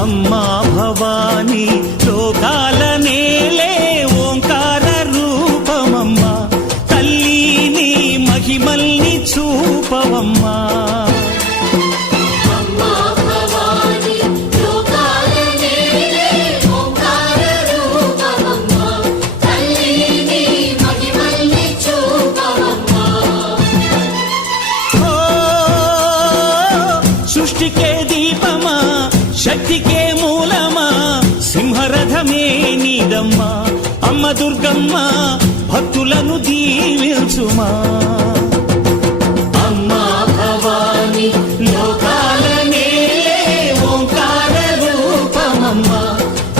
అమ్మా భవాని లోకాల నేలే ఓంకార రూపమమ్మా, తల్లిని మహిమల్ని చూపవమ్మా. సృష్టికే దీపమా, శక్తికే మూలమా, సింహరథమే నీదమ్మా. అమ్మ దుర్గమ్మ భక్తులను దీవించుమా. అమ్మా భవాని లోకాల నేలే ఓంకార రూపమమ్మా,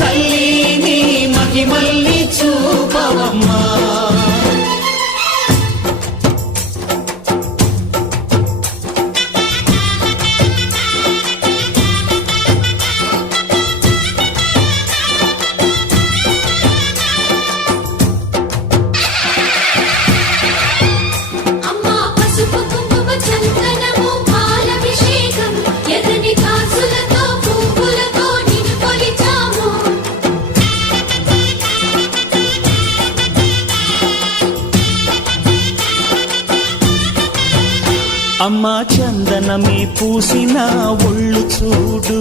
తల్లిని మహిమల్ని చూపవమ్మా. అమ్మా చందనమే పూసిన ఒళ్ళు చూడు.